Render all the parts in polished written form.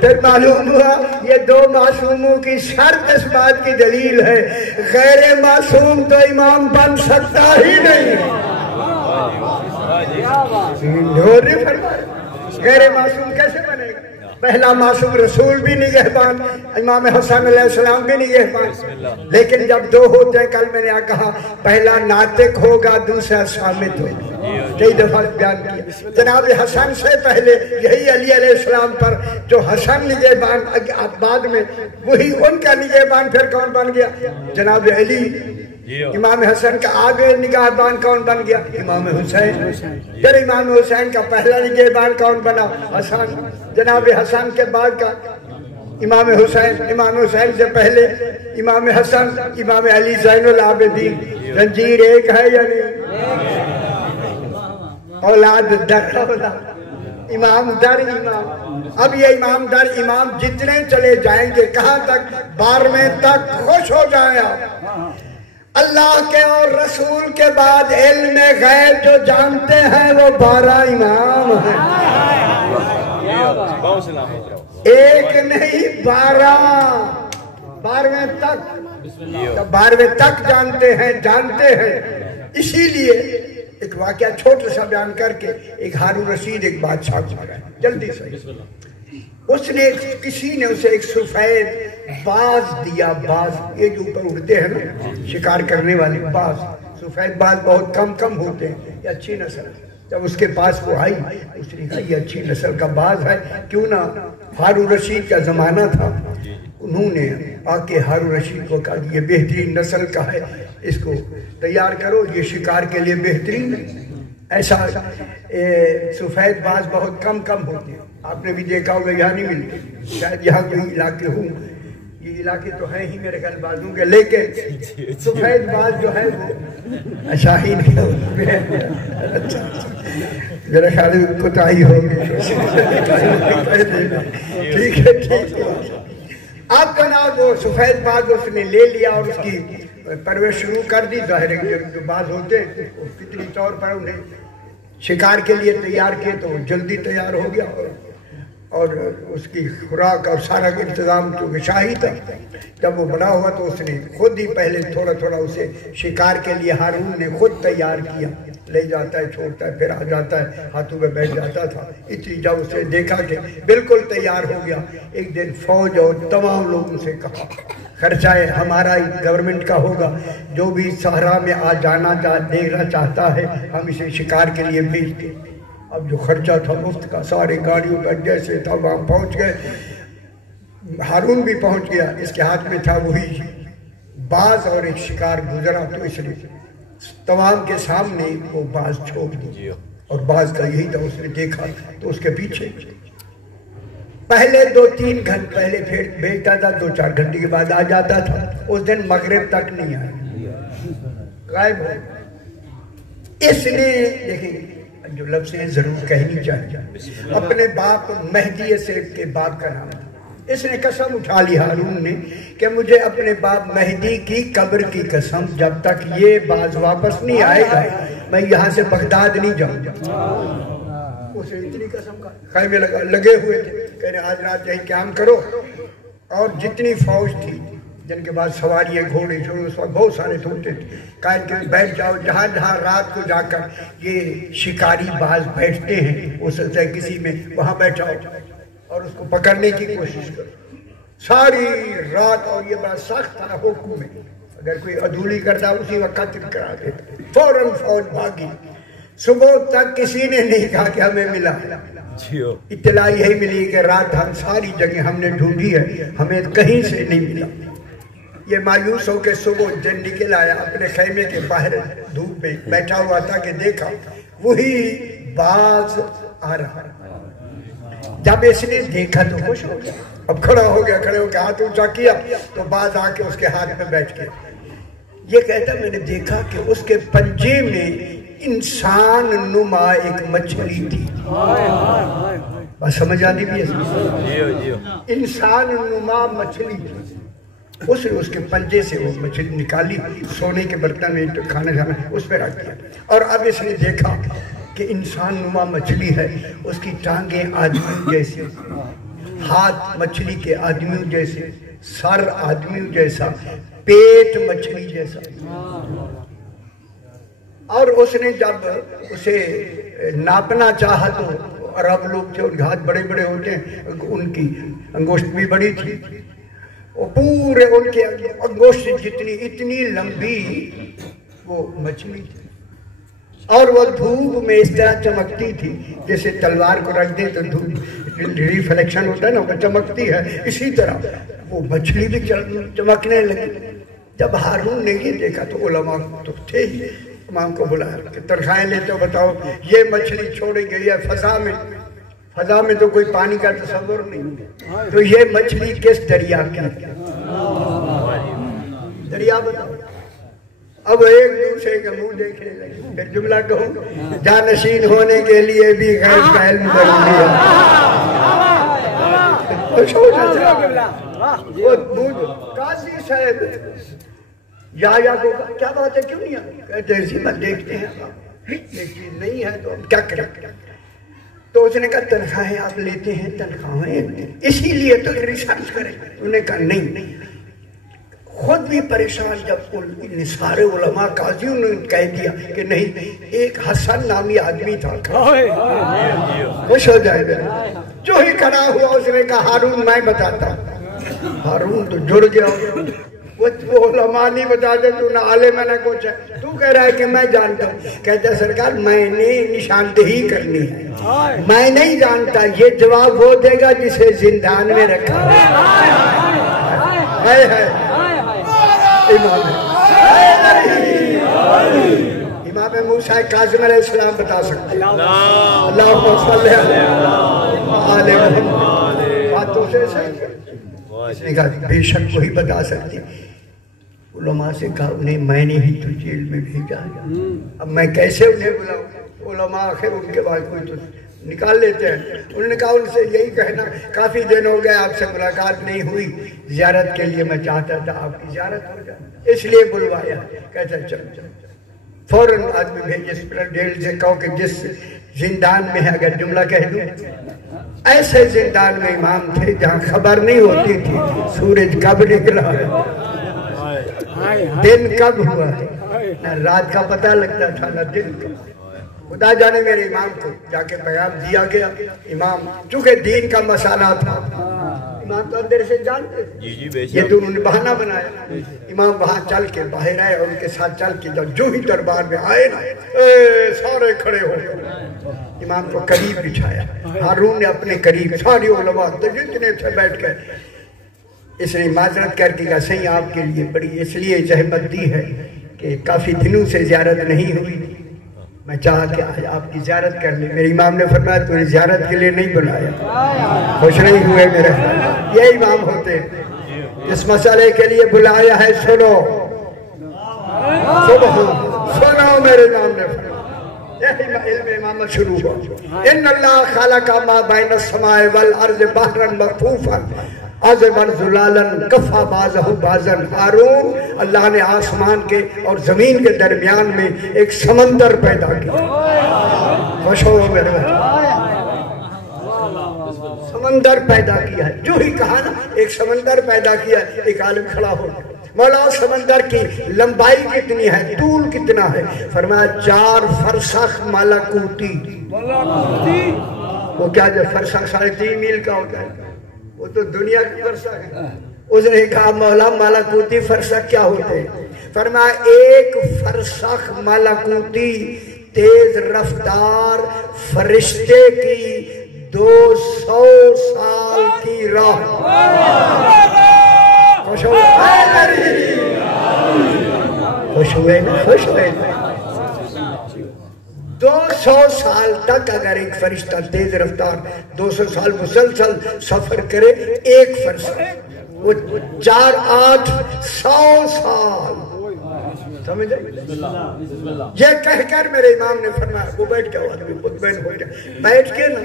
پھر معلوم ہوا یہ دو معصوموں کی شرط اس بات کی دلیل ہے، غیر معصوم تو امام بن سکتا ہی نہیں۔ غیر معصوم کیسے بنے گا؟ پہلا معصوم رسول بھی نگہبان، امام حسن علیہ السلام بھی نگہبان، لیکن جب دو ہوتے ہیں، کل میں نے کہا پہلا ناطق ہوگا دوسرا صامت ہوگا، کئی دفعہ بیان کیا۔ جناب حسن سے پہلے یہی علی علیہ السلام پر جو حسن نگہبان بعد میں، وہی ان کا نگہبان پھر کون بن گیا؟ جناب علی۔ امام حسن کا آگے نگہبان کون بن گیا؟ امام حسین۔ پھر امام حسین کا پہلا نگہبان کون بنا؟ حسن۔ جناب حسن کے بعد کا امام حسین، امام حسین سے پہلے امام حسن، امام علی زین العابدین۔ زنجیر ایک ہے یا نہیں؟ اولاد در اولاد، امام در امام۔ اب یہ امام در امام جتنے چلے جائیں گے کہاں تک؟ 12ویں تک خوش ہو جائیں آپ۔ اللہ کے اور رسول کے بعد علم غیب جو جانتے ہیں وہ 12 امام ہیں، ایک نہیں 12، 12ویں تک، 12ویں تک جانتے ہیں۔ اسی لیے ایک واقعہ چھوٹا سا بیان کر کے، ایک ہارون رشید ایک بادشاہ گزرا ہے، جلدی سے۔ اس نے کسی نے اسے ایک سفید باز دیا، باز یہ جو اوپر اڑتے ہیں نا شکار کرنے والے باز، سفید باز بہت کم ہوتے ہیں، یہ اچھی نسل ہے۔ جب اس کے پاس وہ آئی اس نے کہا یہ اچھی نسل کا باز ہے، کیوں نہ؟ ہارون رشید کا زمانہ تھا، انہوں نے آ کے ہارون رشید کو کہا یہ بہترین نسل کا ہے، اس کو تیار کرو، یہ شکار کے لیے بہترین ہے۔ ایسا سفید باز بہت کم ہوتے ہیں، آپ نے بھی دیکھا ہوگا، یہاں نہیں ملتے، شاید یہاں کوئی علاقے ہوں، یہ علاقے تو ہیں ہی میرے خیال بازوں کے، لیکن سفید باز جو ہے وہ شاہین کے میرے خیال کوتاہی ہوگی، ٹھیک ہے۔ اب جناب وہ سفید باز اس نے لے لیا اور اس کی پرورش شروع کر دی۔ ظاہر ہے جو باز ہوتے ہیں فطری طور پر انہیں شکار کے لیے تیار کیے تو وہ جلدی تیار ہو گیا، اور اس کی خوراک اور سارا انتظام چونکہ شاہی تھا۔ جب وہ بڑا ہوا تو اس نے خود ہی پہلے تھوڑا اسے شکار کے لیے ہارون نے خود تیار کیا، لے جاتا ہے، چھوڑتا ہے، پھر آ جاتا ہے، ہاتھوں میں بیٹھ جاتا تھا۔ اتنی جب اسے دیکھا کہ بالکل تیار ہو گیا، ایک دن فوج اور تمام لوگوں سے کہا خرچہ ہمارا گورنمنٹ کا ہوگا، جو بھی صحرا میں آ جانا دیکھنا چاہتا ہے ہم اسے شکار کے لیے بھیج دیں۔ اب جو خرچہ تھا مفت کا، سارے گاڑیوں کا جیسے تھا وہاں پہنچ گئے، ہارون بھی پہنچ گیا، اس کے ہاتھ میں تھا وہی باز اور ایک شکار گزرا، تو اس نے تمام کے سامنے وہ باز چھوڑ دی، اور باز کا یہی تھا، اس نے دیکھا تو اس کے پیچھے پہلے 2-3 گھنٹے پہلے پھر بھیجتا تھا، 2-4 گھنٹے کے بعد آ جاتا تھا، اس دن مغرب تک نہیں آیا، غائب ہو۔ اس نے دیکھیں جو لفظ ضرور کہنی چاہیے، اپنے باپ مہدی سے کے باپ کا نام تھا، اس نے قسم اٹھا لی ہارون نے کہ مجھے اپنے باپ مہدی کی قبر کی قسم، جب تک یہ باز واپس نہیں آئے گا میں یہاں سے بغداد نہیں جاؤں گا۔ اسے اتنی قسم کا خیمے لگے ہوئے تھے، کہہ رہے آج رات یہی قیام کرو، اور جتنی فوج تھی جن کے بعد سواریاں گھوڑے شروع اس وقت بہت سارے ہوتے تھے، کہا کہ بیٹھ جاؤ، جہاں جہاں رات کو جا کر یہ شکاری باز بیٹھتے ہیں اس سے کسی میں وہاں بیٹھاؤ اور اس کو پکڑنے کی کوشش کرو۔ ساری رات، اور یہ بڑا سخت تھا حکم ہے، اگر کوئی عدولی کرتا اسی وقت قتل کرا دیتا، فوراً فوج بھاگی۔ صبح تک کسی نے نہیں کہا کہ ہمیں ملا، اطلاع یہی ملی کہ رات ہم ساری جگہ ہم نے ڈھونڈی ہے، ہمیں کہیں سے نہیں ملا۔ یہ مایوس ہو کے صبح جن نکل آیا، اپنے خیمے کے باہر دھوپ میں بیٹھا ہوا تھا کہ دیکھا وہی باز آ رہا۔ جب اس نے دیکھا تو خوش ہو گیا، اب کھڑا ہو گیا، کھڑے ہو کے ہاتھ اونچا کیا تو باز آ کے اس کے ہاتھ میں بیٹھ گیا۔ یہ کہتا میں نے دیکھا کہ اس کے پنجے میں انسان نما ایک مچھلی تھی، بس سمجھ آتی بھی ہے، انسان نما مچھلی تھی۔ اس نے اس کے پنجے سے وہ مچھلی نکالی، سونے کے برتن میں کھانا اس پہ رکھ دیا، اور اب اس نے دیکھا کہ انسان نما مچھلی ہے، اس کی ٹانگیں آدمیوں جیسے، ہاتھ مچھلی کے آدمیوں جیسے، سر آدمیوں جیسا، پیٹ مچھلی جیسا. اور اس نے جب اسے ناپنا چاہا تو عرب لوگ تھے، ان کے ہاتھ بڑے بڑے ہوتے ہیں، ان کی انگوشت بھی بڑی تھی، وہ پورے ان کے انگوشت جتنی اتنی لمبی وہ مچھلی تھی، اور وہ دھوپ میں اس طرح چمکتی تھی جیسے تلوار کو رکھ دیں تو دھوپ ریفلیکشن ہوتا ہے نا، وہ چمکتی ہے، اسی طرح وہ مچھلی بھی چمکنے لگی. جب ہارون نے یہ دیکھا تو علماء تو تھے ہی، امام کو بلایا کہ تنخواہیں لیتے ہو، بتاؤ یہ مچھلی چھوڑی گئی ہے فضا میں، فضا میں تو کوئی پانی کا تصور نہیں، تو یہ مچھلی کس دریا کی؟ دریا بتاؤ. اب ایک دوسرے کا منہ دیکھنے لگے. پھر جملہ کہوں، جانشین ہونے کے لیے بھی غیب کا علم ضروری ہے. قاضی صاحب یا کو کیا بات ہے، کیوں نہیں آئی؟ کہتے اسی میں دیکھتے ہیں یہ چیز نہیں ہے تو ہم کیا کریں. تو اس نے کہا تنخواہیں آپ لیتے ہیں، تنخواہیں اسی لیے تو ریسرچ کریں. انہوں نے کہا نہیں. خود بھی پریشان جب ان سارے علماء قاضیوں نے کہہ دیا کہ نہیں، ایک حسن نامی آدمی تھا، خوش ہو جائے گا. جو ہی کھڑا ہوا اس نے کہا ہارون میں بتاتا. ہارون تو جڑ گیا، وہ علماء نہیں بتاتے، تو نہ عالم ہے نہ کچھ ہے، تو کہہ رہا ہے کہ میں جانتا ہوں. کہتا ہے سرکار میں نے نشاندہی کرنی ہے، میں نہیں جانتا. یہ جواب وہ دے گا جسے زندان میں رکھا ہے. امام موسیٰ کاظم علیہ السلام بتا سکتے ہیں. اللہم صلی علی محمد. باتوں سے صحیح. اس نے کہا بے شک وہی بتا سکتی. علماء سے کہا انہیں میں نے ہی تو جیل میں بھیجا ہے، اب میں کیسے انہیں بلاؤں. علماء آخر ان کے بعد کوئی تو نکال لیتے ہیں. انہوں نے کہا ان سے یہی کہنا کافی دن ہو گئے آپ سے ملاقات نہیں ہوئی، زیارت کے لیے میں چاہتا تھا آپ کی زیارت ہو جائے، اس لیے بلوایا. کہتا ہے چل فوراً آدمی بھیجے اسپرنٹینڈنٹ سے کہو کہ جس زندان میں ہے، اگر جملہ کہہ دوں، ایسے زندان میں امام تھے جہاں خبر نہیں ہوتی تھی سورج کب نکلا ہے، دن کب ہوا ہے، نہ رات کا پتہ لگتا تھا نہ دن کا. خدا جانے میرے امام کو جا کے پیغام دیا گیا. امام چونکہ دین کا مسئلہ تھا، امام تو اندر سے جانتے یہ تو انہوں نے بہانہ بنایا. امام وہاں چل کے باہر آئے اور ان کے ساتھ چل کے جو ہی دربار میں آئے نا سارے کھڑے ہو گئے. امام کو قریب بچھایا. ہارون نے اپنے قریب ساری علماء جتنے تھے بیٹھ کر. اس نے معذرت کر کے کہا صحیح آپ کے لیے بڑی اس لیے زحمت دی ہے کہ کافی دنوں سے زیارت نہیں ہوئی، میں چاہا کہ آج آپ کی زیارت کر لیں. میرے امام نے فرمایا تو زیارت کے لیے نہیں بنایا. خوش نہیں ہوئے میرے؟ یہ امام ہوتے اس مسئلے کے لیے بلایا ہے. سنو سنو میرے امام نے فرمایا. علم امامت شروع ہوا. ان اللہ خالق ما بین السماء والارض بحرا مخفوفا عذبا زلالا کفا بازہ بازن. ہارون اللہ نے آسمان کے اور زمین کے درمیان میں ایک سمندر پیدا کیا. خوش ہو میرے سمندر پیدا کیا ہے. جو ہی کہا نا ایک سمندر پیدا کیا. ایک عالم کھڑا ہو مولا سمندر کی لمبائی کتنی ہے، طول کتنا ہے؟ فرمایا 4 فرسخ ملکوتی. وہ کیا جو فرسخ 3.5 میل کا ہوتا ہے، وہ تو دنیا کی فرسخ ہے. اس نے کہا مولا ملکوتی فرسخ کیا ہوتے ہیں؟ فرمایا 1 فرسخ ملکوتی تیز رفتار فرشتے کی 200 سال کی راہ. خوش ہوئے خوش ہوئے خوش ہوئے. 200 سال تک اگر ایک فرشتہ تیز رفتار 200 سال مسلسل سفر کرے، 1 فرسخ وہ 4 8 100 سال. سمجھے؟ یہ کہہ کر میرے امام نے فرمایا وہ بیٹھ گیا، آدمی مطمئن ہو گیا. بیٹھ کے نا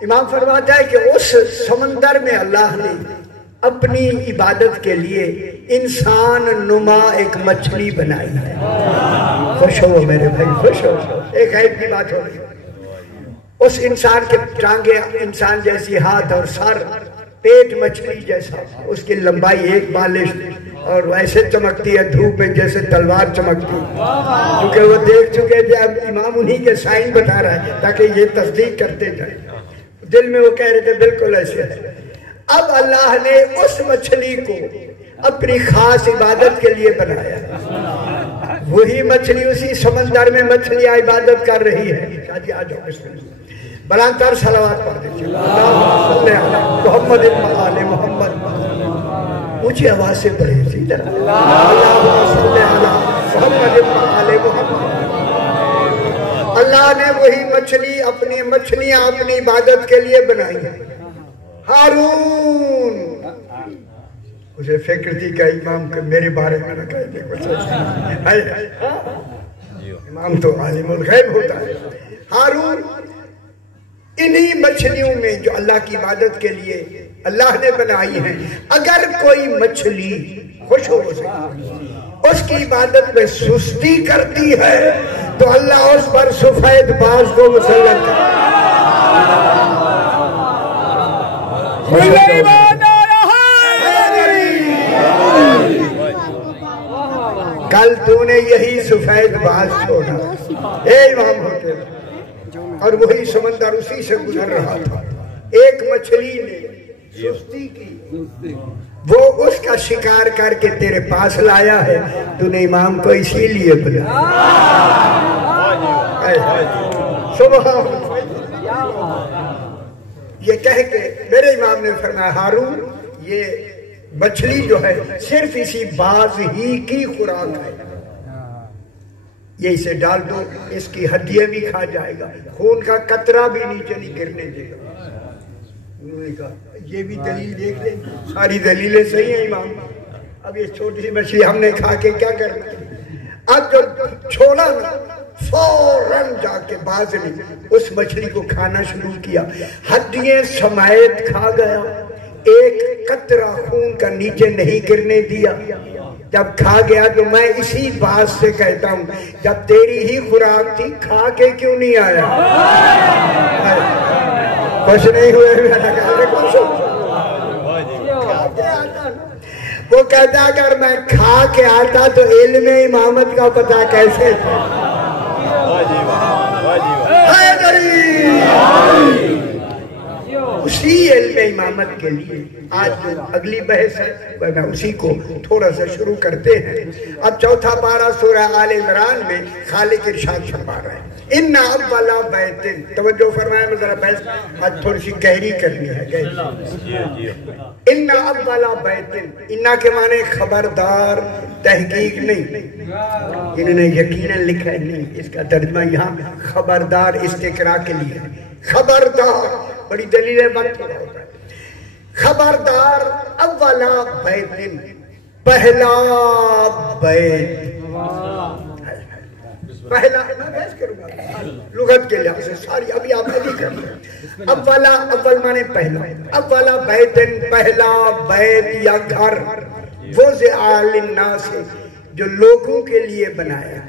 امام فرماتا ہے کہ اس سمندر میں اللہ نے اپنی عبادت کے لیے انسان نما ایک مچھلی بنائی ہے. خوش ہو میرے بھائی، خوش ہو. ایک عیب کی بات ہو رہی ہے. اس انسان کے ٹانگیں انسان جیسی، ہاتھ اور سر پیٹ مچھلی جیسا، اس کی لمبائی ایک بالش اور ویسے چمکتی ہے دھوپ میں جیسے تلوار چمکتی. کیونکہ وہ دیکھ چکے تھے، اب امام انہی کے سائن بتا رہا ہے تاکہ یہ تصدیق کرتے جائیں. دل میں وہ کہہ رہے تھے بالکل ایسے ہے. اب اللہ نے اس مچھلی کو اپنی خاص عبادت کے لیے بنایا. وہی مچھلی اسی سمندر میں مچھلیاں عبادت کر رہی ہے. شاہ جی آ جاؤ بسم اللہ، بلندر صلوات پڑھ دیجیے. اللہم صلی علی محمد آل محمد. اونچی آواز سے پڑھے سیدھا. اللہم صلی علی محمد آل محمد. اللہ نے وہی مچھلیاں اپنی عبادت کے لیے بنائی ہیں. ہارون اسے فکر تھی کہ امام کو میرے بارے میں نہ کہہ دے کچھ. امام تو عالم الغیب ہوتا ہے. ہارون انہی مچھلیوں میں جو اللہ کی عبادت کے لیے اللہ نے بنائی ہیں، اگر کوئی مچھلی خوش ہو سکے اس کی عبادت میں سستی کرتی ہے تو اللہ اس پر سفید باز کو مسلط کرتا ہے. کل تو نے یہی سفید باز چھوڑا، اے امام ہوتے اور وہی سمندر اسی سے گزر رہا تھا. ایک مچھلی نے سستی کی، وہ اس کا شکار کر کے تیرے پاس لایا ہے. تو نے امام کو اسی لیے بلایا. سبحان یہ کہہ کے میرے امام نے فرمایا ہارون یہ مچھلی جو ہے صرف اسی باز ہی کی خوراک ہے. یہ اسے ڈال دو، اس کی ہڈیاں بھی کھا جائے گا، خون کا قطرہ بھی نیچے نہیں گرنے دے گا. انہوں نے کہا یہ بھی دلیل دیکھ لیں. ساری دلیلیں صحیح ہیں امام. اب یہ چھوٹی سی مچھلی ہم نے کھا کے کیا کرنا. اب جب چھوڑا نا فوراً جا کے باز نے اس مچھلی کو کھانا شروع کیا. ہڈیاں سمیت کھا گیا، ایک قطرہ خون کا نیچے نہیں گرنے دیا. جب کھا گیا تو میں اسی بات سے کہتا ہوں جب تیری ہی خوراک تھی کھا کے کیوں نہیں آیا. خوش نہیں ہوئے؟ وہ کہتا اگر میں کھا کے آتا تو علم امامت کا پتہ کیسے تھا. اسی علم امامت کے لیے آج جو اگلی بحث ہے میں اسی کو تھوڑا سا شروع کرتے ہیں. اب چوتھا پارہ سورہ آل عمران میں خالق ارشاد فرما رہا ہے ان اول بیت. توجہ فرمائیں، میں ذرا بحث آج تھوڑی سی گہری کرنی ہے. ان اول بیت، انا کے معنی خبردار، تحقیق نہیں. انہوں نے یقیناً لکھا ہے نہیں، اس کا ترجمہ یہاں خبردار استقراء کے لیے. خبردار بڑی دلیل ہے. وقت ہوتا ہے خبردار. اولا بیت، پہلا بیت. پہلا میں بحث کروں گا لغت کے لحاظ سے ساری، ابھی آپ ابھی کر لیں. اولا، اول مانے پہلا. اولا بیت، پہلا بیت یا گھر، وضع للناس، جو لوگوں کے لیے بنایا.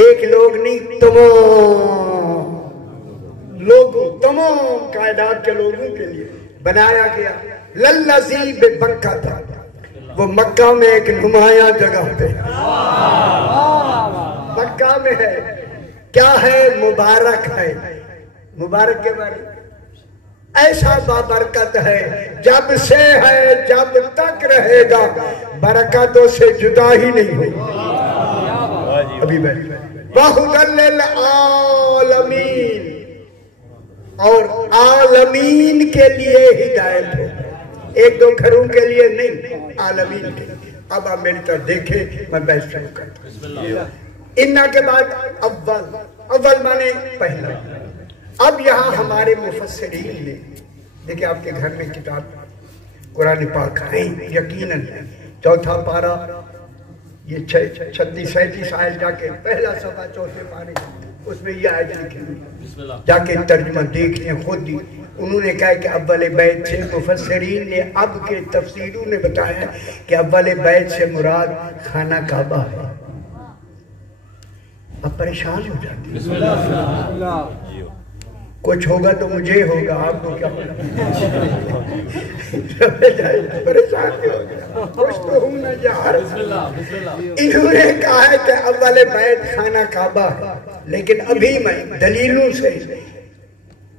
ایک لوگ نہیں، تمام لوگوں، تمام کائنات کے لوگوں کے لیے بنایا گیا. للذی ببکہ تھا، وہ مکہ میں ایک نمایاں جگہ پہ مکہ میں ہے. کیا ہے؟ مبارک ہے. مبارک کے بارے ایسا بابرکت ہے، جب سے ہے جب تک رہے گا، برکتوں سے جدا ہی نہیں ہوگی. ابھی بیٹھ وَهُدًى لِّلْعَالَمِينَ، اور عالمین کے لیے ہدایت ہو. ایک دو گھروں کے لیے نہیں، عالمین کے. اب آپ میری طرف دیکھیں، میں بحث شروع کرتا ہوں. انا کے بعد اول، اول مانے پہلا. اب یہاں ہمارے مفسرین نے دیکھیں، آپ کے گھر میں کتاب قرآن پاک ہے یقیناً. چوتھا پارہ یہ 36-37 آیت جا کے پہلا صفحہ چوتھے پارے اس میں یہ آیت لکھی ہوئی، جا کے ترجمہ دیکھیں خود ہی. انہوں نے کہا کہ اول بیت سے مفسرین نے اب کے تفسیروں نے بتایا کہ اول بیت سے مراد خانہ کعبہ ہے. اب پریشان ہو جاتے ہیں. کچھ ہوگا تو مجھے ہوگا, آپ کو کیا پریشان کچھ تو ہوں نا یار. انہوں نے کہا ہے کہ اول بیت خانہ کعبہ ہے, لیکن ابھی میں دلیلوں سے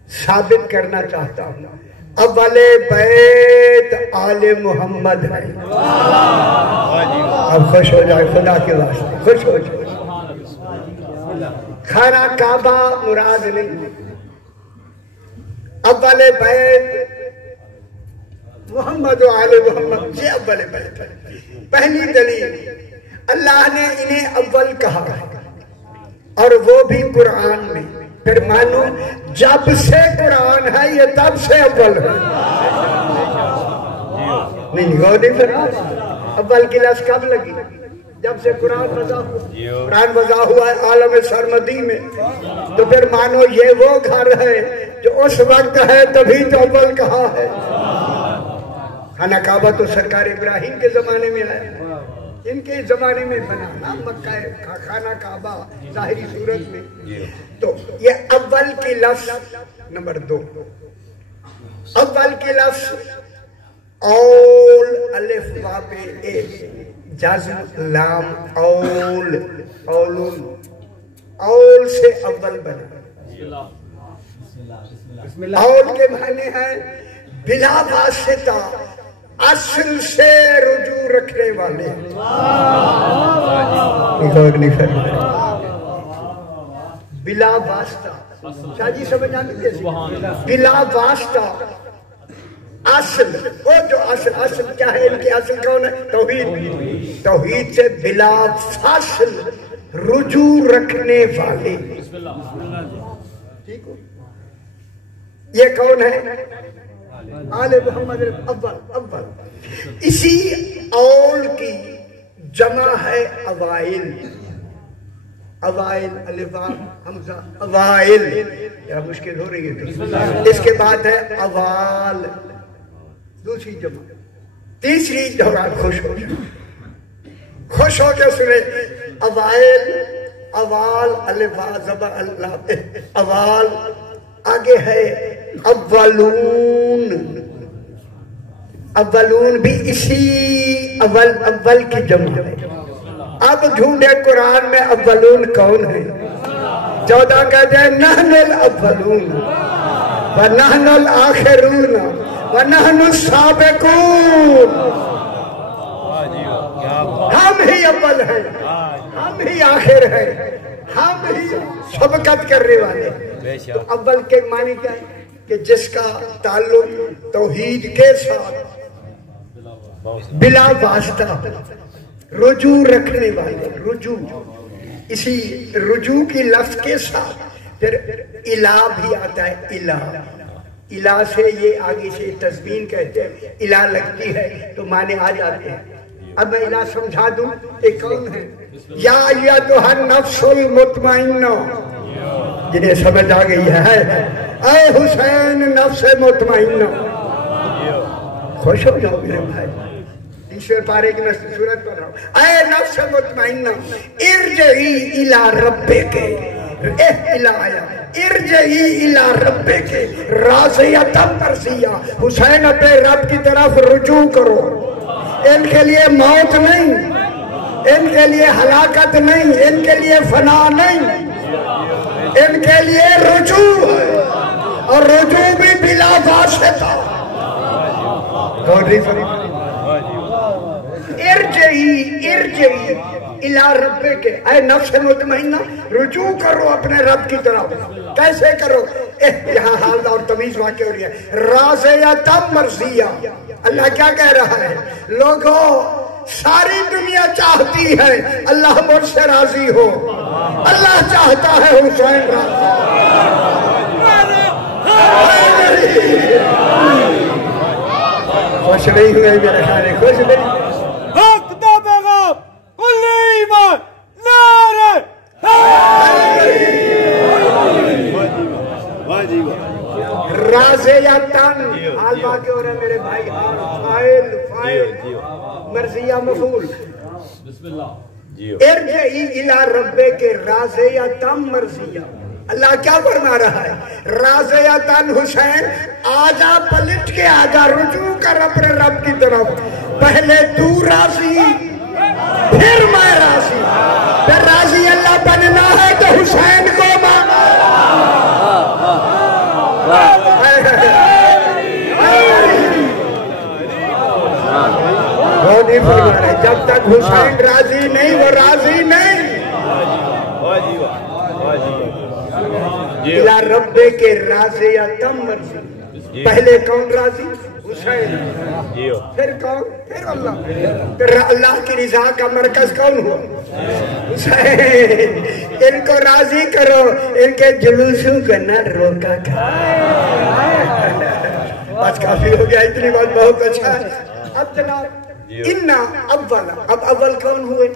ثابت کرنا چاہتا ہوں اول بیت آل محمد ہے. اب خوش ہو جائے خدا کے واسطے, خوش ہو جائے. خانہ کعبہ مراد نہیں, اول بیت محمد و آل محمد یہ اول بیت ہے. پہلی دلیل, اللہ نے انہیں اول کہا اور وہ بھی قرآن میں. پھر مانو جب سے قرآن ہے یہ تب سے اول ہے. نہیں غور نہیں فرما, اول کی لفظ کب لگی؟ جب سے قرآن وضع ہوا. قرآن وضع ہوا ہے عالم سرمدی میں, تو پھر مانو یہ وہ گھر ہے جو اس وقت ہے تبھی تو اول کہا ہے. خانہ کعبہ تو سرکار ابراہیم کے زمانے میں آیا, ان کے زمانے میں بنا نا مکہ خانہ کعبہ ظاہری صورت میں. تو یہ اول کی لفظ. نمبر 2, اول کی لفظ اول الف با پہ اے جزم لام اول, اولون, اول سے اول بنا. اول کے معنی ہے بلا واسطہ, اصل سے رجوع رکھنے والے. بلا واسطہ, شاہ جی سمجھ آتے ہیں, بلا واسطہ اصل. وہ جو اصل کیا ہے, ان کی اصل کون ہے؟ توحید. توحید سے بلا فاصل رجوع رکھنے والے. ٹھیک ہو, یہ کون ہے؟ آل محمد اول. اسی اول کی جمع ہے اوائل. اوائل الف حمزہ اوائل. یا مشکل ہو رہی ہے. اس کے بعد ہے اوال, دوسری جمع. تیسری جمع خوش ہو جائے, خوش ہو کے سنے اوائل, اوال الف زبر اللہ اوال. آگے ہے اولون. اولون بھی اسی اول کی جمع ہے. اب ڈھونڈے قرآن میں اولون کون ہے؟ 14 کہتے ہیں نحن الاولون ونحن الاخرون ونحن السابقون. ہم ہی اول ہیں, ہم ہی آخر ہیں, ہم ہی سبقت کرنے والے. تو اول کے معنی کیا ہے کہ جس کا تعلق توحید کے ساتھ بلا واسطہ رجوع رکھنے والے. رجوع, اسی رجوع کی لفظ کے ساتھ پھر الہ بھی آتا ہے. الہ, الہ سے یہ آگے سے تزمین کہتے ہیں, الہ لگتی ہے تو معنی آ جاتے ہیں. اب میں الہ سمجھا دوں یہ کون ہے. یا ایتھا النفس المطمئنہ, جنہیں سمجھ آ گئی ہے, اے حسین نفس مطمئنہ. خوش ہو جاؤ میرے بھائی. تیسرے پارے کی میں سورت پڑھ رہا ہوں. اے نفس مطمئنہ ارجعی الی ربک, ارجعی الی ربک راضیۃ مرضیہ. حسین اپنے رب کی طرف رجوع کرو. ان کے لیے موت نہیں, ان کے لیے ہلاکت نہیں, ان کے لیے فنا نہیں, ان کے لیے رجوع ہے, اور رجوع بھی بلا واسطہ. ارجعی الی ربک, اے نفس مطمئنہ رجوع کرو اپنے رب کی طرف. کیسے کرو؟ یہاں حال اور تمیز واقع ہو رہی ہے. راضیۃ مرضیہ. اللہ کیا کہہ رہا ہے؟ لوگوں ساری دنیا چاہتی ہے اللہ مجھ سے راضی ہو, اللہ چاہتا ہے حسین راضی. خوش نہیں ہوئے میرے خیال, خوش نہیں. حق دا پیغام کل ایمان نعرہ راضیہ مرضیتن حال واقع ہو رہا ہے میرے بھائی فائل مرضیہ مفعول ارجعی الی ربک راضیتن مرضیہ اللہ کیا فرما رہا ہے راضیتن حسین آجا پلٹ کے آجا رجوع کر اپنے رب کی طرف پہلے تو راضی پھر میں راضی پھر راضی اللہ بننا ہے تو حسین کو مانا وہ نہیں فرما رہے جب تک حسین راضی نہیں وہ راضی نہیں الہ ربے کے راضیتن مرضی پہلے کون راضی حسین پھر کون پھر اللہ پھر اللہ کی رضا کا مرکز کون ہوا حسین ان کو راضی کرو ان کے جلوسوں کو نہ روکا بس کافی ہو گیا اتنی بات بہت اچھا ہے اب جناب انا اولا اب اول کون ہوئے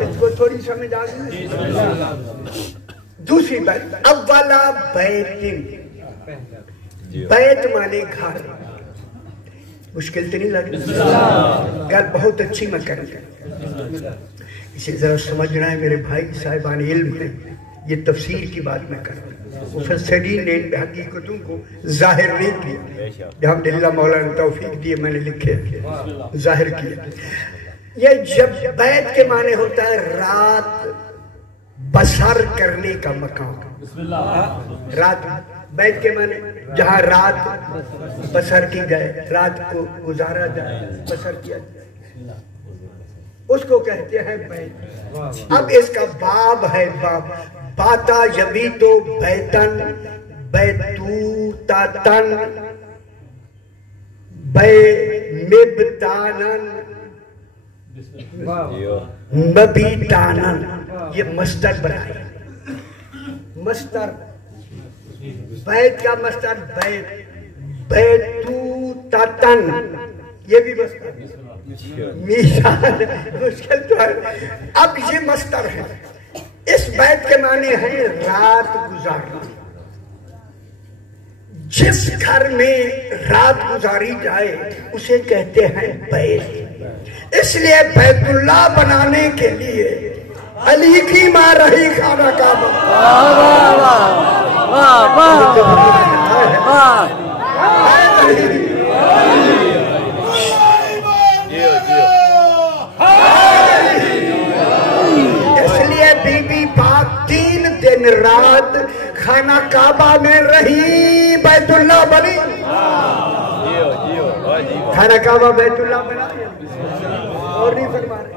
اس کو تھوڑی سمجھ آ گئی دوسری بات اولا بیتن بیت مانے گھر مشکل تو نہیں لگی گھر بہت اچھی میں کروں اسے ذرا سمجھنا ہے میرے بھائی صاحبان علم ہے یہ تفسیر کی بات میں کر رہا ہوں مفسرین نے حقیقتوں کو ظاہر نہیں کیا الحمدللہ مولانا توفیق دیے میں نے لکھے ظاہر کیا یہ جب بیت کے معنی ہوتا ہے رات بسر کرنے کا مقام رات بیت کے معنی جہاں رات بسر کی جائے رات کو گزارا جائے بسر کیا جائے اس کو کہتے ہیں بیت اب اس کا باب ہے باب باتا یبیتو بیتن بیتوتاتن مبتانن مبیتانن یہ مصدر بنائے مصدر بیت کا مصدر بیت بیتوتاتن یہ بھی مصدر میشان مشکل تو ہے اب یہ مصدر ہے اس بیت کے معنی ہے رات گزارنا جس گھر میں رات گزاری جائے اسے کہتے ہیں بیت اس لیے بیت اللہ بنانے کے لیے علی کی ماں رہی خانہ کعبہ بی بی پاک 3 دن رات خانہ کعبہ میں رہی بیت اللہ بنی خانہ کعبہ بیت اللہ بنا اور نہیں فرما رہے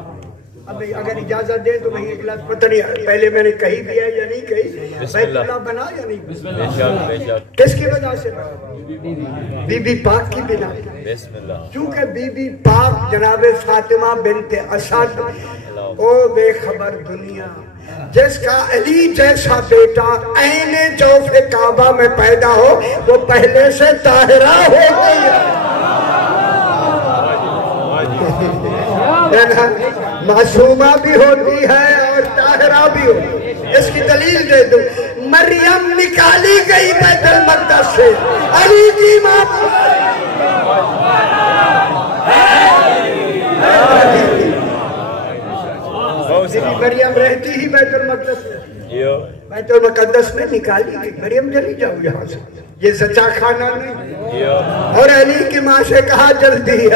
اب اگر اجازت دیں تو وہی اجلاس پتہ نہیں پہلے میں نے کہی بھی ہے یا نہیں کہی بیت اللہ بنا یا نہیں کس کی وجہ سے بی بی پاک کی بنا چونکہ بی بی پاک جناب فاطمہ بنت اسد او بے خبر دنیا جس کا علی جیسا بیٹا عین جوف کعبہ میں پیدا ہو وہ پہلے سے طاہرہ ہو گئی معصومہ بھی ہوتی ہے اور طاہرہ بھی ہوتی ہے اس کی دلیل دے دوں مریم نکالی گئی بیت المقدس سے علی کی ماں مریم رہتی ہی بیت المقدس میں بیت المقدس میں نکالی گئی مریم چلی جاؤ یہاں سے یہ سچا خانہ نہیں اور علی کی ماں سے کہا جلدی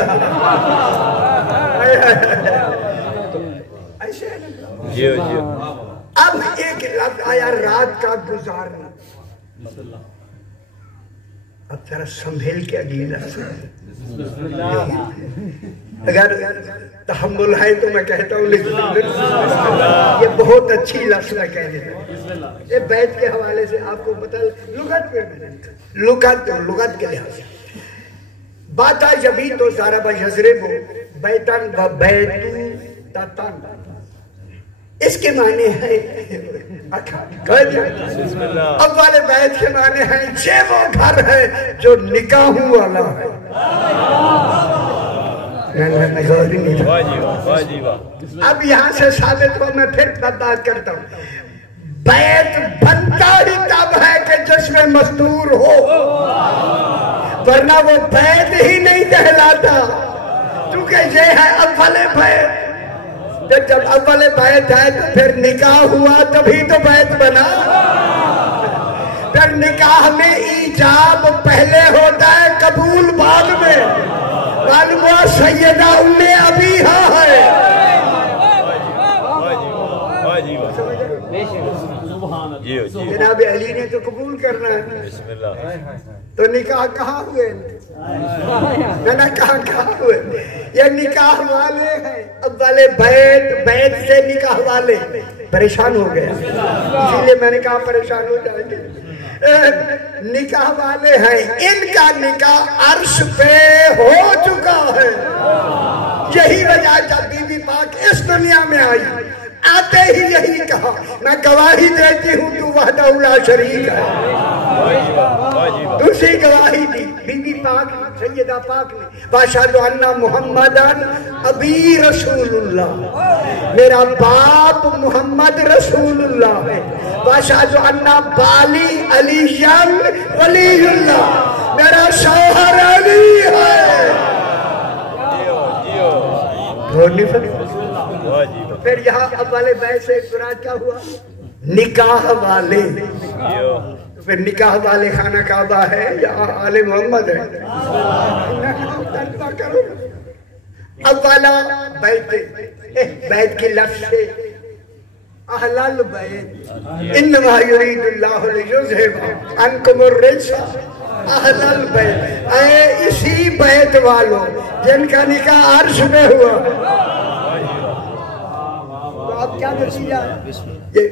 ایسے اب ایک لفظ آیا رات کا گزارنا اب ذرا سنبھل کے اگلی لفظ اگر تحمل ہے تو میں کہتا ہوں یہ بہت اچھی لفظ ہے کہنے میں یہ بیت کے حوالے سے آپ کو پتہ لغت کے لحاظ سے باتا یبیت و ضرب یضرب بیتن و بیتو تتن اس کے معنی ہے اب والے بیت کے معنی ہے یہ وہ گھر ہے جو نکاحوں والا ہے اب یہاں سے ثابت ہو میں پھر بات کرتا ہوں بیت بنتا ہی تب ہے کہ جشن مستور ہو، ورنہ وہ بیت ہی نہیں کہلاتا، کیونکہ یہ ہے اول بیت۔ جب اول بیت ہے تو پھر نکاح ہوا تبھی تو بیت بنا۔ پھر نکاح میں ایجاب پہلے ہوتا ہے، قبول بعد میں۔ معلوم ہوا سیدہ ام ابیہا ہے۔ جناب علی نے تو قبول کرنا ہے، تو نکاح کہاں ہوئے؟ میں کہاں ہوئے؟ یہ نکاح والے ہیں اول بیت، بیت سے نکاح والے پریشان ہو گئے، اسی لیے میں نے کہا پریشان ہو جائیں گے۔ نکاح والے ہیں، ان کا نکاح عرش پہ ہو چکا ہے۔ یہی وجہ جب بی بی پاک اس دنیا میں آئی، آتے ہی یہی کہا، میں گواہی دیتی ہوں تو وحدہ لا شریک ہے۔ دوسری گواہی دی بی بی پاک سیدہ پاک نے، وَأَشْهَدُ أَنَّ مُحَمَّدًا أَبِي رسول اللہ، میرا باپ محمد رسول اللہ ہے۔ وَأَشْهَدُ أَنَّ بَالِي عَلِيًّا وَلِيُّ اللَّهِ، میرا شوہر علی ہے۔ پھر یہاں اول بیت سے مراد کیا ہوا؟ نکاح والے۔ تو پھر نکاح والے خانہ کعبہ ہے یا آل محمد ہے؟ اولا بیت، بیت کی لفظ سے اہل البیت، انما یرید اللہ لیذھب عنکم الرجس اہل البیت، اے اسی بیت والوں جن کا نکاح عرش میں ہوا۔ تو اب کیا نتیجہ؟ یہ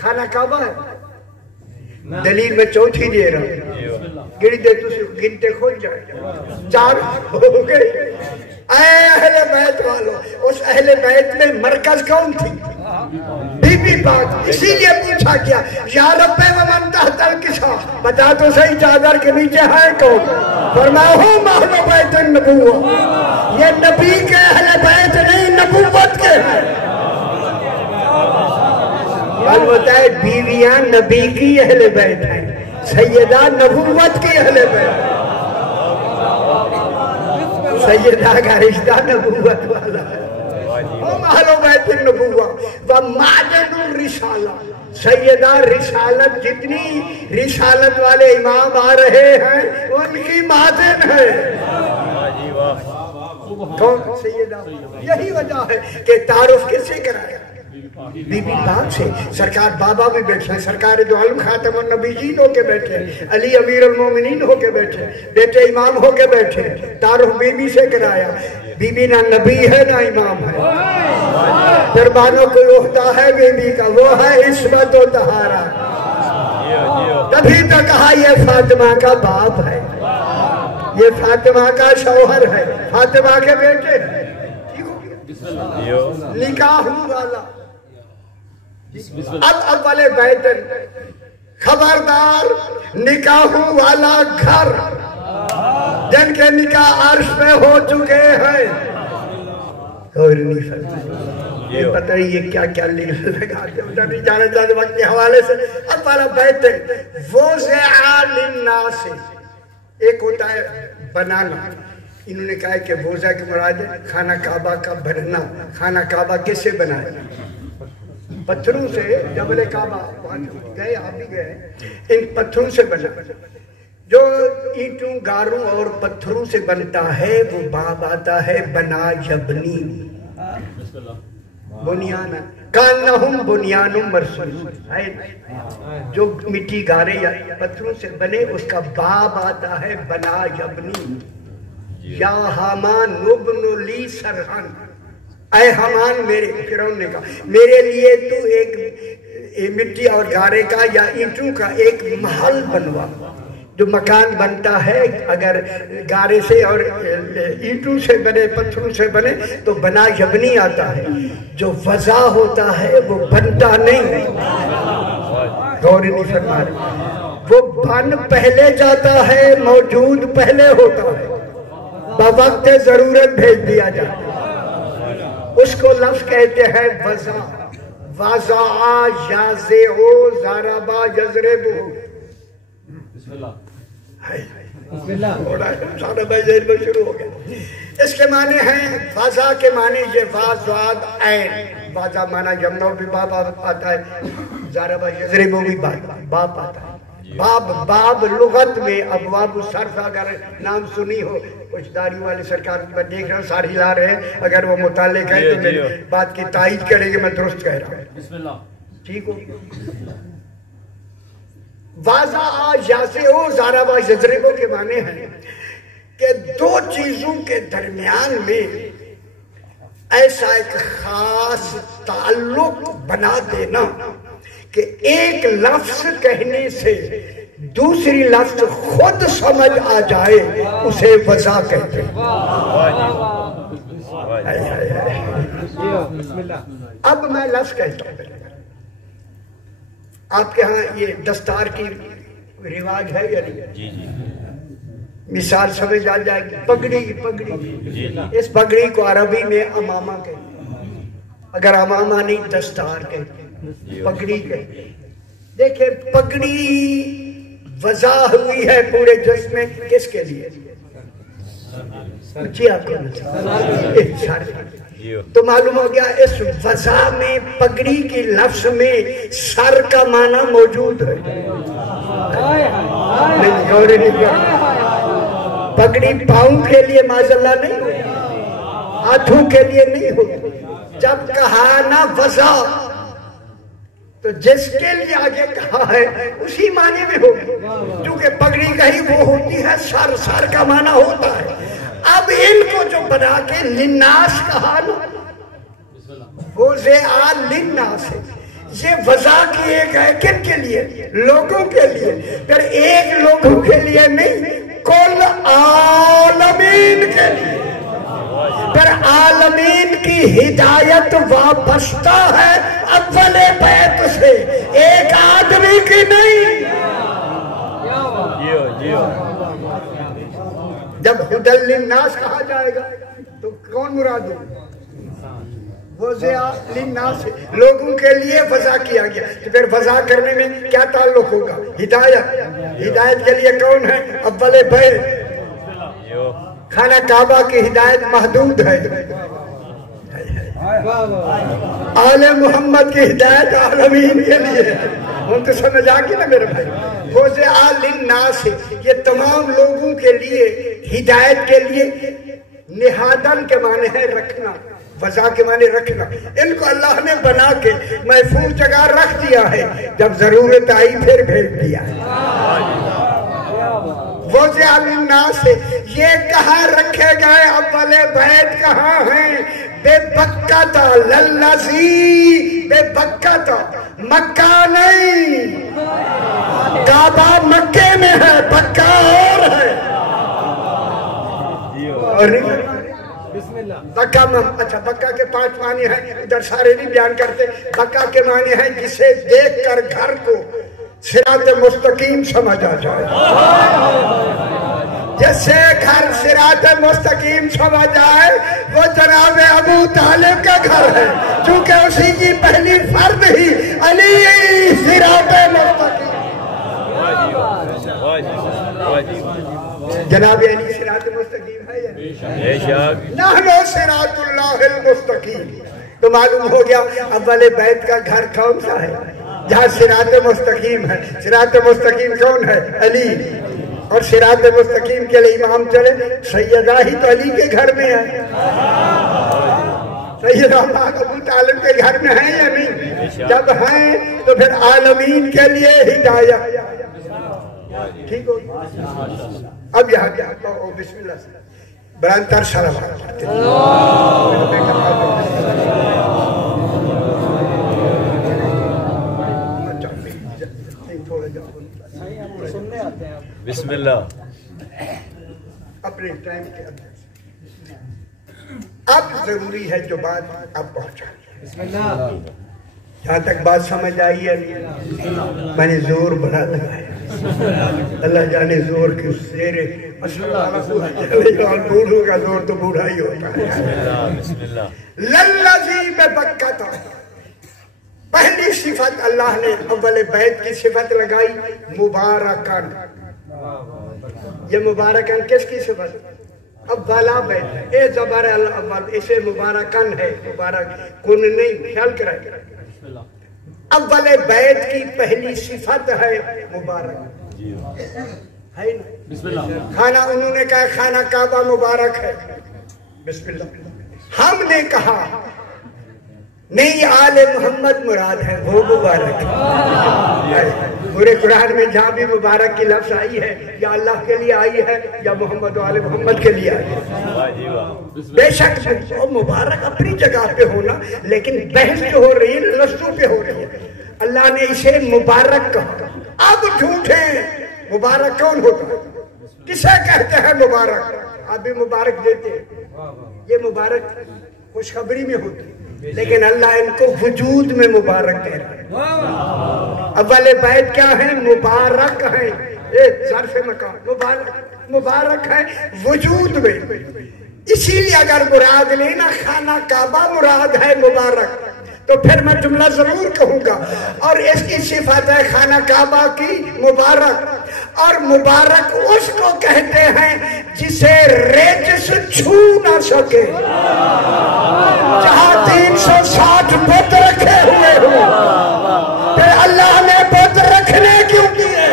خانہ کعبہ ہے۔ دلیل میں چوتھی دے رہا ہوں، گری دے تو گنتے کھول جائے، 4 ہو گئے۔ اے اہل بیت والوں، اس اہل بیت میں مرکز کون تھی؟ بی بی پاک۔ اسی لیے پوچھا کیا یا رب ومن تحت الکسا، بتا تو صحیح چادر کے نیچے ہے کون؟ فرمایا ہم اہل بیت النبوہ، یہ نبی کے اہل بیت نہیں، نبوت کے ہیں۔ معلوم ہے بیویاں نبی کی اہل بیت ہیں، سیدہ نبوت کی اہل بیت، سیدہ کا رشتہ نبوت والا ہے۔ ہم اہل بیت النبوہ ومعدن الرسالہ، سیدہ رسالت، جتنی رسالت والے امام آ رہے ہیں ان کی معدن ہے۔ کون؟ سیدہ۔ یہی وجہ ہے کہ تعارف کس سے کرایا؟ بی بی پاک سے۔ سرکار بابا بھی بیٹھے ہیں، سرکار دو عالم خاتم النبیین ہو کے بیٹھے ہیں، علی امیر المومنین ہو کے بیٹھے، بیٹے امام ہو کے بیٹھے، تعارف بی بی سے کرایا۔ بی بی نہ نبی ہے نہ امام ہے، قربانوں کو عہدہ ہے بی بی کا، وہ ہے عصمت و طہارت۔ تبھی تو کہا یہ فاطمہ کا باپ ہے، یہ فاطمہ کا شوہر ہے، فاطمہ کے بیٹے ہیں۔ نکاح والا اب اول بیت، خبردار نکاح والا گھر جن کے نکاح عرش پہ ہو چکے ہیں۔ اور نہیں فرمایا، یہ پتہ نہیں یہ کیا کیا لگاتے ہیں، نہیں جانا چاہتے وقت کے حوالے سے۔ اب والا بیت وضع للناس، ایک ہوتا ہے بنانا، انہوں نے کہا کہ وضع کی مراد ہے خانہ کعبہ کا بننا۔ خانہ کعبہ کس سے بنا ہے؟ پتھروں سے۔ جبل کعبہ گئے، آپ بھی گئے، ان پتھروں سے بنا۔ جو اینٹوں، گاروں اور پتھروں سے بنتا ہے وہ باب آتا ہے بنا یبنی، بنیانا، کانہم بنیان مرصوص ہے۔ جو مٹی گارے یا پتھروں سے بنے اس کا باب آتا ہے بنا یبنی۔ یا حامان ابن لی سرحن، اے حامان میرے، فرعون نے کہا میرے لیے تو ایک مٹی اور گارے کا یا اینٹوں کا ایک محل بنوا۔ جو مکان بنتا ہے اگر گارے سے اور اینٹوں سے بنے، پتھروں سے بنے تو بنا یبنی آتا ہے۔ جو وضع ہوتا ہے وہ بنتا نہیں، غور نہیں فرما رہے، وہ بن پہلے جاتا ہے، موجود پہلے ہوتا ہے، بوقت ضرورت بھیج دیا جاتا ہے، اس کو لفظ کہتے ہیں وضع۔ وَزَعَ یَزِعُ ضَرَبَ یَضْرِبُ. بسم اللہ. سارا بھائی ذہن میں شروع ہو گیا. اس کے معنی ہیں وَزَا کے معنی یہ وَزَاد عین. وَزَا معنی جمنو بھی باب آتا ہے, ضَرَبَ یَضْرِبُ بھی باب آتا ہے. باب لغت میں ابواب الصرف اگر نام سنی ہو, کچھ داری والے سرکار میں دیکھ رہا ہوں ساری لا رہے ہیں, اگر وہ متعلق ہے تو میری بات کی تائید کریں گے, میں درست کہہ رہا ہوں. بسم اللہ. ٹھیک ہو. وَزَعَ یَزِعُ ضَرَبَ یَضْرِبُ کے معنی ہیں کہ دو چیزوں کے درمیان میں ایسا ایک خاص تعلق بنا دینا کہ ایک لفظ کہنے سے دوسری لفظ خود سمجھ آ جائے, اسے وضع کہتے ہیں. اب میں لفظ کہتا ہوں. آپ کے ہاں یہ دستار کی رواج ہے یا نہیں؟ جی جی. مثال سمجھ آ جائے گی. پگڑی, اس پگڑی کو عربی میں امامہ کہتے ہیں. اگر امامہ نہیں دستار کہتے ہیں, پگڑی کہتے ہیں. دیکھیں پگڑی وضع ہوئی ہے پورے جسم میں, کس کے لیے؟ جی آپ کو تو معلوم ہو گیا اس وضع میں پگڑی کی لفظ میں سر کا معنی موجود ہے. پگڑی پاؤں کے لیے معاذاللہ نہیں, ہاتھوں کے لیے نہیں ہو. جب کہا نا وضع تو جس کے لیے آگے کہا ہے اسی معنی میں ہوگی, کیونکہ پگڑی کہیں وہ ہوتی ہے سر کا معنی ہوتا ہے. اب ان کو جو بنا کے للناس کہا نا, وہ زیعا للناس ہے. یہ وضع کیے گئے کن کے لیے؟ لوگوں کے لیے. پھر ایک لوگوں کے لیے نہیں, کل عالمین کے لیے. پھر عالمین کی ہدایت وابستہ ہے اول بیت سے, ایک آدمی کی نہیں. جب ہدی للناس کہا جائے گا تو کون مراد ہو؟ وہ زیعا للناس, لوگوں کے لیے وضع کیا گیا. تو پھر وضع کرنے میں کیا تعلق ہوگا؟ ہدایت. ہدایت کے لیے کون ہے؟ اول بیت. خانہ کعبہ کی ہدایت محدود ہے, آل محمد کی ہدایت عالمین کے لیے. ہم تو سمجھ آ گئی نا میرے بھائی. وہ زیعا للناس, یہ تمام لوگوں کے لیے ہدایت کے لیے. نہادن کے معنی ہے رکھنا, وضع کے معنی رکھنا. ان کو اللہ نے بنا کے محفوظ جگہ رکھ دیا ہے, جب ضرورت آئی پھر بھیج دیا ہے. وہ زیعا للناس ہے. یہ کہاں رکھے گئے اول بیت کہاں ہیں؟ بے بکہ للذی, بے بکہ مکہ نہیں, کعبہ مکے میں ہے, بکہ اور ہے. بکہ, اچھا بکہ کے 5 معنی ہیں, ادھر سارے نہیں بیان کرتے. بکہ کے معنی ہے جسے دیکھ کر گھر کو صراط مستقیم سمجھ آ جائے. جس سے گھر صراط مستقیم سمجھ آئے وہ جناب ابو طالب کا گھر ہے, چونکہ اسی کی پہلی فرد ہی علی صراط مستقیم. جناب علی صراط مستقیم ہے یا نحن صراط اللہ المستقیم. تو معلوم ہو گیا اول بیت کا گھر کون سا ہے؟ جہاں صراط مستقیم ہے. صراط مستقیم کون ہے؟ علی. اور صراط مستقیم کے لیے امام چلے, سیدہ ہی تو علی کے گھر میں ہے. سیدہ ابو طالب کے گھر میں ہیں یا نہیں؟ جب ہیں تو پھر عالمین کے لیے ہدایت. ٹھیک ہو. اب یہاں کیا بسم اللہ سے برانتر صلوات پڑھتے ہیں. بسم اللہ. اپنے ٹائم کے اندر اب ضروری ہے جو بات اب پہنچا. جہاں تک بات سمجھ آئی ہے, میں نے زور بڑا لگایا. اللہ جانے زور کی زیرے بوڑھوں کا زور تو بوڑھا ہی ہوتا ہے. للذی بے بکہ, پہلی صفت اللہ نے اول بیت کی صفت لگائی مبارکن. یہ مبارکن کس کی صفت؟ اولا بیت اے زبر الاول اسے مبارکن ہے, مبارک کن نہیں, خیال کرائے. اول بیت کی پہلی صفت ہے مبارک ہے نا. بسم اللہ. خانہ انہوں نے کہا خانہ کعبہ مبارک ہے, بسم اللہ. ہم نے کہا نہیں آل محمد مراد ہے, وہ مبارک ہے. پورے قرآن میں جہاں بھی مبارک کی لفظ آئی ہے یا اللہ کے لیے آئی ہے یا محمد و آل محمد کے لیے آئی ہے. بے شک وہ مبارک اپنی جگہ پہ ہونا, لیکن بحث جو ہو رہی ہے لفظوں پہ ہو رہی ہے. اللہ نے اسے مبارک کہا. اب جھوٹے مبارک کون ہوتا ہے؟ کسے کہتے ہیں مبارک؟ آپ بھی مبارک دیتے ہیں, یہ مبارک خوشخبری میں ہوتی, لیکن اللہ ان کو وجود میں مبارک دے رہا ہے. اول بیت کیا ہے؟ مبارک ہے. ظرف مکان مبارک ہے وجود میں. اسی لیے اگر مراد لینا خانہ کعبہ مراد ہے مبارک تو پھر میں جملہ ضرور کہوں گا. اور اس کی صفت ہے خانہ کعبہ کی مبارک. اور مبارک اس کو کہتے ہیں جسے رجس چھو نہ سکے, جہاں 360 بت رکھے ہوئے ہوں. پھر اللہ نے بت رکھنے کیوں کیے؟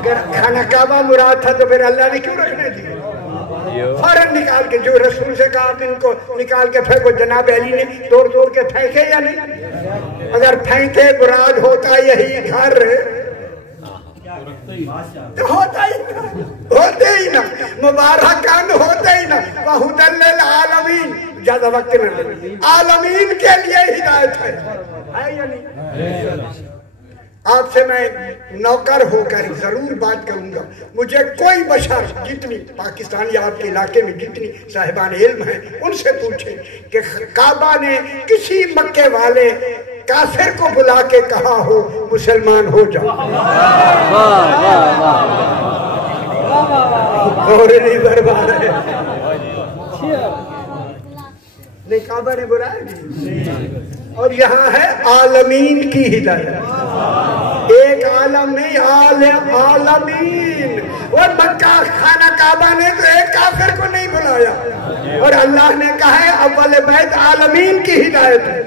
اگر خانہ کعبہ مراد تھا تو پھر اللہ نے کیوں رکھنے دی؟ فوراً نکال کے, جو رسول سے کہا آپ ان کو نکال کے پھینکو, جناب علی نے توڑ توڑ کے پھینکے یا نہیں؟ اگر پھینکے مراد ہوتا یہی گھر تو ہوتا ہی نا, مبارکان ہوتا ہی نا. وَهُدًى لِّلْعَالَمِينَ, زیادہ وقت میں عالمین کے لیے ہدایت ہے یا نہیں؟ آپ سے میں نوکر ہو کر ضرور بات کروں گا. مجھے کوئی بشر جتنی پاکستان یا آپ کے علاقے میں جتنی صاحبان علم ہیں ان سے پوچھیں کہ کعبہ نے کسی مکے والے کافر کو بلا کے کہا ہو مسلمان ہو جاؤ. اور نہیں برباد ہے نہیں, کعبہ نے بلایا. اور یہاں ہے عالمین کی ہدایت, ایک عالم نہیں عالمین. اور مکہ خانہ کعبہ نے تو ایک کافر کو نہیں بلایا, اور اللہ نے کہا ہے اول بیت عالمین کی ہدایت ہے.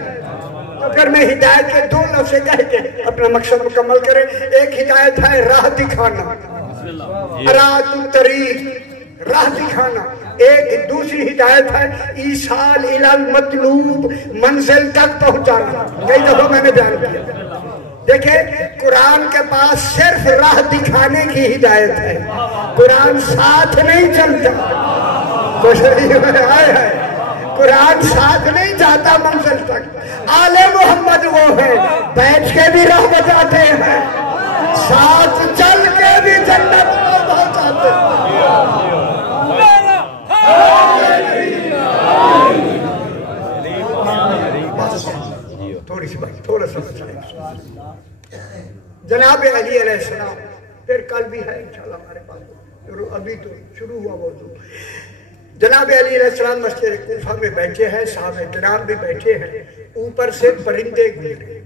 تو پھر میں ہدایت کے دو لفظ کہہ کے اپنا مقصد مکمل کریں. ایک ہدایت ہے راہ دکھانا, اراد الطریق, راہ دکھانا. ایک دوسری ہدایت ہے ایصال الی المطلوب, منزل تک پہنچانا. کئی دفعہ میں نے بیان کیا. دیکھیں قرآن کے پاس صرف راہ دکھانے کی ہدایت ہے, قرآن ساتھ نہیں چلتا. قرآن ساتھ نہیں جاتا منزل تک. آل محمد وہ ہے بیٹھ کے بھی راہ بتاتے ہیں, ساتھ چل کے بھی جنت کو پہنچاتے ہیں. تھوڑی سی بات, تھوڑا سا جناب علی علیہ السلام, پھر کل بھی ہے انشاءاللہ ہمارے پاس, ابھی تو شروع ہوا موضوع. جناب علی علیہ السلام مسجد کوفہ میں بیٹھے ہیں, صحابہ کرام بھی بیٹھے ہیں. اوپر سے پرندے گزرے,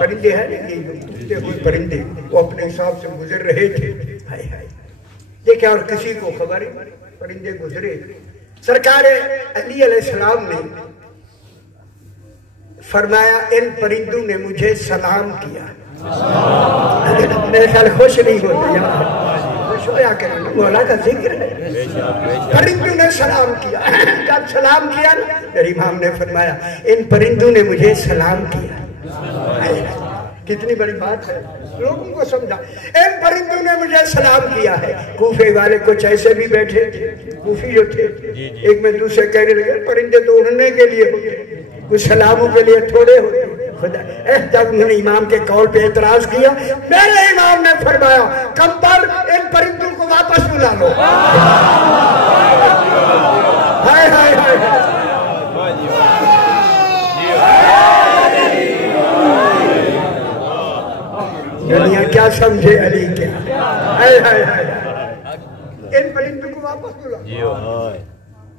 پرندے ہیں اڑتے ہوئے پرندے, وہ اپنے حساب سے گزر رہے تھے. دیکھیں اور کسی کو خبر پرندے گزرے. سرکار علی علیہ السلام نے فرمایا ان پرندوں نے مجھے سلام کیا. میرے خیال خوش نہیں ہوتے, خوش ہویا کریں, مولا کا ذکر ہے. پرندوں نے سلام کیا. جب سلام کیا نا, میرے امام نے فرمایا ان پرندوں نے مجھے سلام کیا. کتنی بڑی بات ہے, لوگوں کو سمجھا. ان پرندوں نے مجھے سلام کیا ہے. کوفے والے کچھ ایسے بھی بیٹھے تھے, کوفی جو تھے, ایک میں دوسرے کہنے لگے پرندے تو اڑنے کے لیے ہوتے, کچھ سلاموں کے لیے تھوڑے ہوتے. خدا جب انہوں نے امام کے قول پہ اعتراض کیا, میرے امام نے فرمایا کمبل ان پرندوں کو واپس بلا لو. ہائے ہائے ہائے, دنیا کیا سمجھے علی کیا. ہائے ہائے ہائے, ان پرندوں کو واپس بلا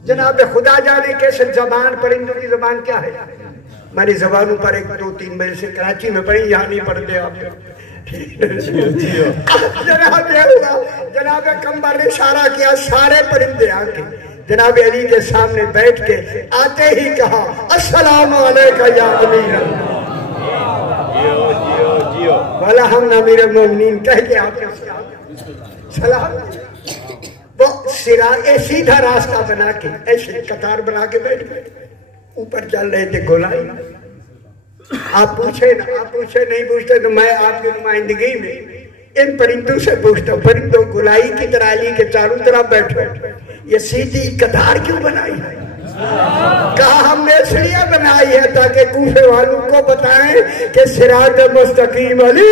جناب خدا جانے کیسے زبان پرندوں کی زبان کیا ہے ہماری زبانوں پر 1 2 3 بجے سے کراچی میں پڑھی یہاں نہیں پڑھتے آپ جناب کمبر نے اشارہ کیا سارے پرندے آ کے جناب علی کے سامنے بیٹھ کے آتے ہی کہا السلام علیکم یا امیر والا ہم امیر المومنین کہہ کے آپ سلام وہ سیدھا راستہ بنا کے ایسے قطار بنا کے بیٹھ گئے اوپر چل رہے تھے گولائی آپ پوچھے نا آپ پوچھے نہیں پوچھتے تو میں آپ کی نمائندگی میں ان پرندوں سے پوچھتا ہوں پرندوں گولائی کی طرح علی کے چاروں طرف بیٹھو یہ سیدھی قطار کیوں بنائی ہے کہا ہم نے اس لیے بنائی ہے تاکہ کوفے والوں کو بتائیں کہ صراط مستقیم علی